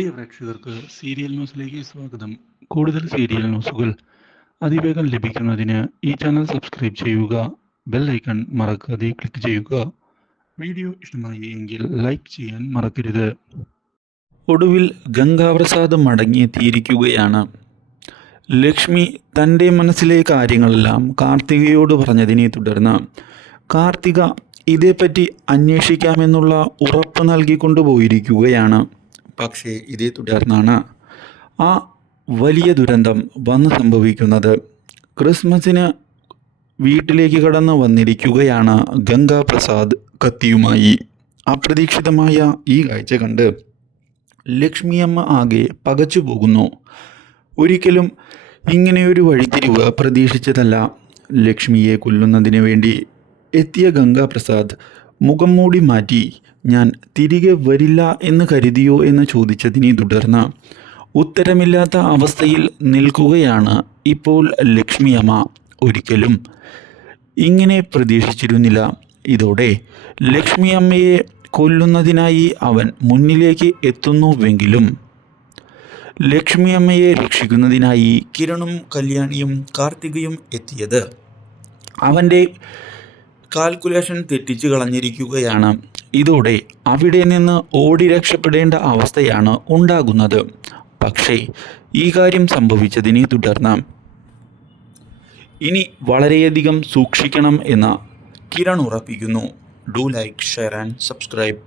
പ്രിയ പ്രേക്ഷകർക്ക് സീരിയൽ ന്യൂസിലേക്ക് സ്വാഗതം. കൂടുതൽ സീരിയൽ ന്യൂസുകൾ അതിവേഗം ലഭിക്കുന്നതിന് ഈ ചാനൽ സബ്സ്ക്രൈബ് ചെയ്യുക ബെൽ ഐക്കൺ മറക്കാതെ ക്ലിക്ക് ചെയ്യുക. വീഡിയോ ഇഷ്ടമായി എങ്കിൽ ലൈക്ക് ചെയ്യാൻ മറക്കരുത്. ഒടുവിൽ ഗംഗാപ്രസാദ് മടങ്ങിയെത്തിയിരിക്കുകയാണ്. ലക്ഷ്മി തന്റെ മനസ്സിലെ കാര്യങ്ങളെല്ലാം കാർത്തികയോട് പറഞ്ഞതിനെ തുടർന്ന് കാർത്തിക ഇതേപ്പറ്റി അന്വേഷിക്കാമെന്നുള്ള ഉറപ്പ് നൽകിക്കൊണ്ടു പോയിരിക്കുകയാണ് പക്ഷേ ഇതേ തുടർന്നാണ് ആ വലിയ ദുരന്തം വന്ന് സംഭവിക്കുന്നത്. ക്രിസ്മസിന് വീട്ടിലേക്ക് കടന്നു വന്നിരിക്കുകയാണ് ഗംഗാപ്രസാദ് കത്തിയുമായി. അപ്രതീക്ഷിതമായ ഈ കാഴ്ച കണ്ട് ലക്ഷ്മിയമ്മ ആകെ പകച്ചു പോകുന്നു. ഒരിക്കലും ഇങ്ങനെയൊരു വഴിത്തിരിവ് പ്രതീക്ഷിച്ചതല്ല. ലക്ഷ്മിയെ കൊല്ലുന്നതിന് വേണ്ടി എത്തിയ ഗംഗാപ്രസാദ് മുഖം മൂടി മാറ്റി. ഞാൻ തിരികെ വരില്ല എന്ന് കരുതിയോ എന്ന് ചോദിച്ചതിനെ തുടർന്ന് ഉത്തരമില്ലാത്ത അവസ്ഥയിൽ നിൽക്കുകയാണ് ഇപ്പോൾ ലക്ഷ്മിയമ്മ ഒരിക്കലും. ഇങ്ങനെ പ്രതീക്ഷിച്ചിരുന്നില്ല. ഇതോടെ ലക്ഷ്മിയമ്മയെ കൊല്ലുന്നതിനായി അവൻ മുന്നിലേക്ക് എത്തുന്നുവെങ്കിലും ലക്ഷ്മിയമ്മയെ രക്ഷിക്കുന്നതിനായി കിരണും കല്യാണിയും കാർത്തികയും എത്തിയത്. അവന്റെ കാൽക്കുലേഷൻ തെറ്റിച്ചു കളഞ്ഞിരിക്കുകയാണ്. ഇതോടെ അവിടെ നിന്ന് ഓടി രക്ഷപ്പെടേണ്ട അവസ്ഥയാണ് ഉണ്ടാകുന്നത്. പക്ഷേ ഈ കാര്യം സംഭവിച്ചതിനെ തുടർന്ന് ഇനി വളരെയധികം സൂക്ഷിക്കണം എന്ന് കിരൺ ഉറപ്പിക്കുന്നു. Do like share and subscribe.